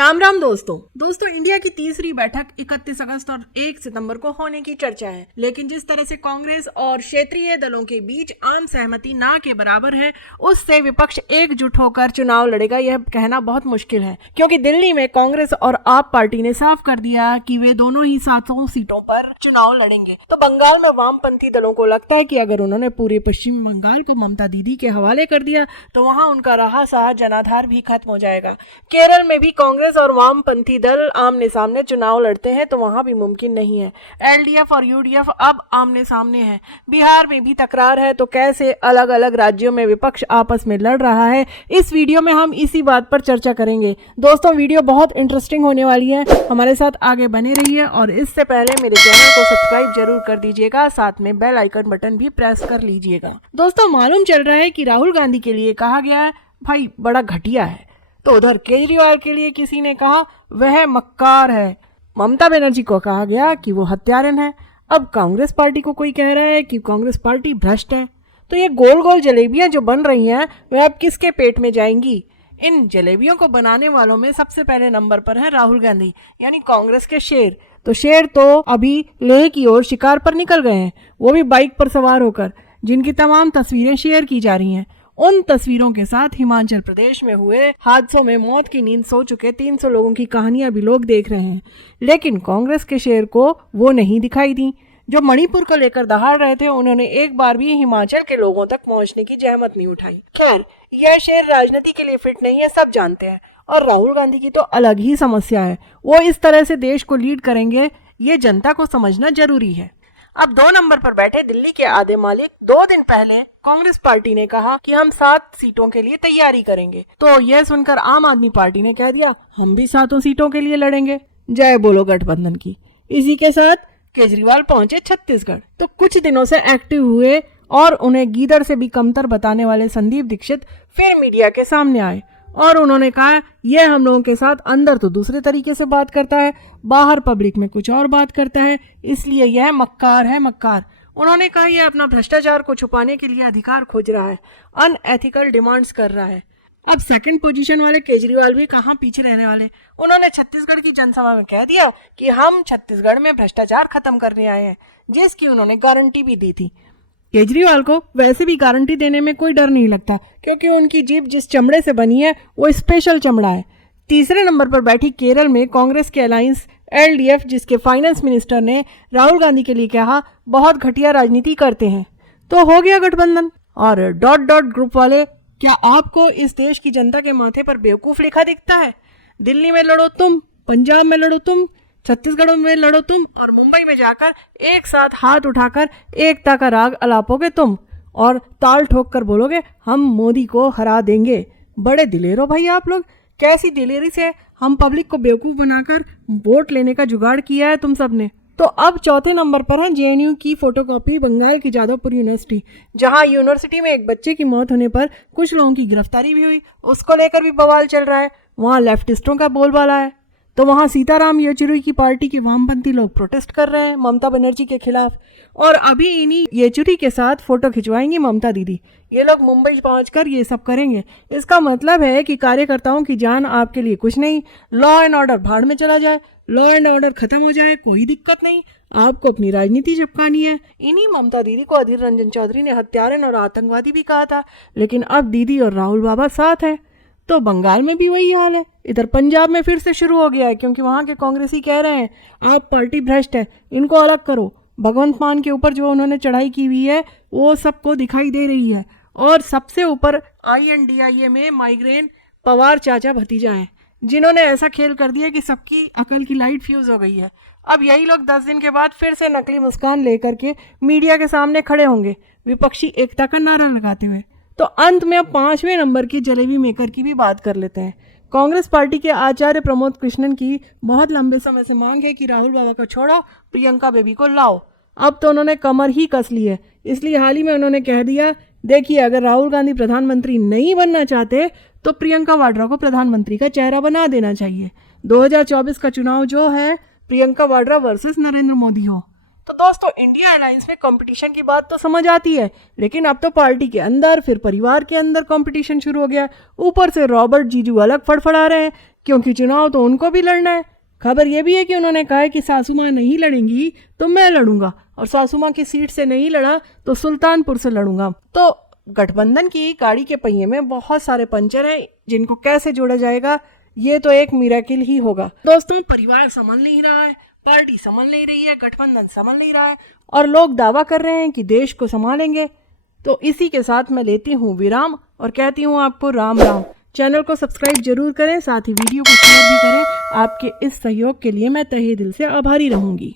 राम राम दोस्तों इंडिया की तीसरी बैठक 31 अगस्त और 1 सितंबर को होने की चर्चा है, लेकिन जिस तरह से कांग्रेस और क्षेत्रीय दलों के बीच आम सहमति ना के बराबर है, उससे विपक्ष एकजुट होकर चुनाव लड़ेगा यह कहना बहुत मुश्किल है, क्योंकि दिल्ली में कांग्रेस और आप पार्टी ने साफ कर दिया कि वे दोनों ही 700 सीटों पर चुनाव लड़ेंगे। तो बंगाल में वामपंथी दलों को लगता है कि अगर उन्होंने पूरे पश्चिम बंगाल को ममता दीदी के हवाले कर दिया तो वहां उनका रहा सहा जनाधार भी खत्म हो जाएगा। केरल में भी कांग्रेस और वामपंथी दल आमने सामने चुनाव लड़ते हैं तो वहां भी मुमकिन नहीं है। एलडीएफ और यूडीएफ अब आमने सामने हैं। बिहार में भी तकरार है, तो कैसे अलग अलग राज्यों में विपक्ष आपस में लड़ रहा है, इस वीडियो में हम इसी बात पर चर्चा करेंगे। दोस्तों वीडियो बहुत इंटरेस्टिंग होने वाली है, हमारे साथ आगे बने रहिए और इससे पहले मेरे चैनल को सब्सक्राइब जरूर कर दीजिएगा, साथ में बेल आइकन बटन भी प्रेस कर लीजिएगा। दोस्तों मालूम चल रहा है कि राहुल गांधी के लिए कहा गया है भाई बड़ा घटिया है, तो उधर केजरीवाल के लिए किसी ने कहा वह मक्कार है। ममता बनर्जी को कहा गया कि वो हत्यारन है। अब कांग्रेस पार्टी को कोई कह रहा है कि कांग्रेस पार्टी भ्रष्ट है। तो ये गोल गोल जलेबियां जो बन रही हैं वह अब किसके पेट में जाएंगी? इन जलेबियों को बनाने वालों में सबसे पहले नंबर पर है राहुल गांधी, यानी कांग्रेस के शेर। तो शेर तो अभी लेह की ओर शिकार पर निकल गए हैं, वो भी बाइक पर सवार होकर, जिनकी तमाम तस्वीरें शेयर की जा रही हैं। उन तस्वीरों के साथ हिमाचल प्रदेश में हुए हादसों में मौत की नींद सो चुके 300 लोगों की कहानियां भी लोग देख रहे हैं, लेकिन कांग्रेस के शेर को वो नहीं दिखाई दी। जो मणिपुर को लेकर दहाड़ रहे थे, उन्होंने एक बार भी हिमाचल के लोगों तक पहुंचने की जहमत नहीं उठाई। खैर, यह शेर राजनीति के लिए फिट नहीं है, सब जानते हैं। और राहुल गांधी की तो अलग ही समस्या है, वो इस तरह से देश को लीड करेंगे, ये जनता को समझना जरूरी है। अब 2 नंबर पर बैठे दिल्ली के आधे मालिक 2 दिन पहले कांग्रेस पार्टी ने कहा कि हम 7 सीटों के लिए तैयारी करेंगे, तो यह सुनकर आम आदमी पार्टी ने कह दिया हम भी 7 सीटों के लिए लड़ेंगे। जय बोलो गठबंधन की। इसी के साथ केजरीवाल पहुंचे छत्तीसगढ़, तो कुछ दिनों से एक्टिव हुए और उन्हें गीदड़ से भी कमतर बताने वाले संदीप दीक्षित फिर मीडिया के सामने आए और उन्होंने कहा यह हम लोगों के साथ अंदर तो दूसरे तरीके से बात करता है, बाहर पब्लिक में कुछ और बात करता है, इसलिए यह मक्कार है, मक्कार। उन्होंने कहा यह अपना भ्रष्टाचार को छुपाने के लिए अधिकार खोज रहा है, अनएथिकल डिमांड्स कर रहा है। अब सेकंड पोजीशन वाले केजरीवाल भी कहाँ पीछे रहने वाले। उन्होंने छत्तीसगढ़ की जनसभा में कह दिया कि हम छत्तीसगढ़ में भ्रष्टाचार खत्म करने आए हैं, जिसकी उन्होंने गारंटी भी दी थी। केजरीवाल को वैसे भी गारंटी देने में कोई डर नहीं लगता, क्योंकि उनकी जीभ जिस चमड़े से बनी है वो स्पेशल चमड़ा है। तीसरे नंबर पर बैठी केरल में कांग्रेस के अलायंस एलडीएफ, जिसके फाइनेंस मिनिस्टर ने राहुल गांधी के लिए कहा बहुत घटिया राजनीति करते हैं, तो हो गया गठबंधन। और डॉट डॉट ग्रुप वाले, क्या आपको इस देश की जनता के माथे पर बेवकूफ लिखा दिखता है? दिल्ली में लड़ो तुम, पंजाब में लड़ो तुम, छत्तीसगढ़ में लड़ो तुम, और मुंबई में जाकर एक साथ हाथ उठाकर एकता का राग अलापोगे तुम और ताल ठोक कर बोलोगे हम मोदी को हरा देंगे। बड़े दिलेर हो भाई आप लोग। कैसी दिलेरी से हम पब्लिक को बेवकूफ बनाकर वोट लेने का जुगाड़ किया है तुम सब ने। तो अब चौथे नंबर पर है जेएनयू की फोटोकॉपी बंगाल की जादवपुर यूनिवर्सिटी, जहां यूनिवर्सिटी में एक बच्चे की मौत होने पर कुछ लोगों की गिरफ्तारी भी हुई, उसको लेकर भी बवाल चल रहा है। वहां लेफ्टिस्टों का बोलबाला है, तो वहां सीताराम येचुरी की पार्टी के वामपंथी लोग प्रोटेस्ट कर रहे हैं ममता बनर्जी के खिलाफ, और अभी इन्हीं येचुरी के साथ फोटो खिंचवाएंगी ममता दीदी। ये लोग मुंबई पहुंचकर ये सब करेंगे। इसका मतलब है कि कार्यकर्ताओं की जान आपके लिए कुछ नहीं। लॉ एंड ऑर्डर भाड़ में चला जाए, लॉ एंड ऑर्डर खत्म हो जाए, कोई दिक्कत नहीं, आपको अपनी राजनीति चिपकानी है। इन्हीं ममता दीदी को अधीर रंजन चौधरी ने हत्यारन और आतंकवादी भी कहा था, लेकिन अब दीदी और राहुल बाबा साथ हैं। तो बंगाल में भी वही हाल है। इधर पंजाब में फिर से शुरू हो गया है, क्योंकि वहां के कांग्रेसी कह रहे हैं आप पार्टी भ्रष्ट है, इनको अलग करो। भगवंत मान के ऊपर जो उन्होंने चढ़ाई की हुई है वो सबको दिखाई दे रही है, और सबसे ऊपर INDIA में माइग्रेन पवार चाचा भतीजा हैं, जिन्होंने ऐसा खेल कर दिया कि सबकी अकल की लाइट फ्यूज हो गई है। अब यही लोग 10 दिन के बाद फिर से नकली मुस्कान लेकर के मीडिया के सामने खड़े होंगे, विपक्षी एकता का नारा लगाते हुए। तो अंत में अब 5वें नंबर की जलेबी मेकर की भी बात कर लेते हैं। कांग्रेस पार्टी के आचार्य प्रमोद कृष्णन की बहुत लंबे समय से मांग है कि राहुल बाबा को छोड़ो, प्रियंका बेबी को लाओ। अब तो उन्होंने कमर ही कस ली है, इसलिए हाल ही में उन्होंने कह दिया देखिए अगर राहुल गांधी प्रधानमंत्री नहीं बनना चाहते तो प्रियंका वाड्रा को प्रधानमंत्री का चेहरा बना देना चाहिए। 2024 का चुनाव जो है प्रियंका वाड्रा वर्सेस नरेंद्र मोदी हो, तो दोस्तों इंडिया अलायंस में कंपटीशन की बात तो समझ आती है, लेकिन अब तो पार्टी के अंदर फिर परिवार के अंदर कंपटीशन शुरू हो गया। ऊपर से रॉबर्ट जीजू अलग फड़फड़ा रहे हैं, क्योंकि चुनाव तो उनको भी लड़ना है। खबर यह भी है कि उन्होंने कहा है कि सासू माँ नहीं लड़ेंगी तो मैं लड़ूंगा, और सासू माँ की सीट से नहीं लड़ा तो सुल्तानपुर से लड़ूंगा। तो गठबंधन की गाड़ी के पहिए में बहुत सारे पंचर हैं, जिनको कैसे जोड़ा जाएगा ये तो एक मिरेकल ही होगा। दोस्तों परिवार संभल नहीं रहा है, पार्टी संभल नहीं रही है, गठबंधन संभल नहीं रहा है, और लोग दावा कर रहे हैं कि देश को संभालेंगे। तो इसी के साथ मैं लेती हूँ विराम और कहती हूँ आपको राम राम। चैनल को सब्सक्राइब जरूर करें, साथ ही वीडियो को शेयर भी करें। आपके इस सहयोग के लिए मैं तहे दिल से आभारी रहूंगी।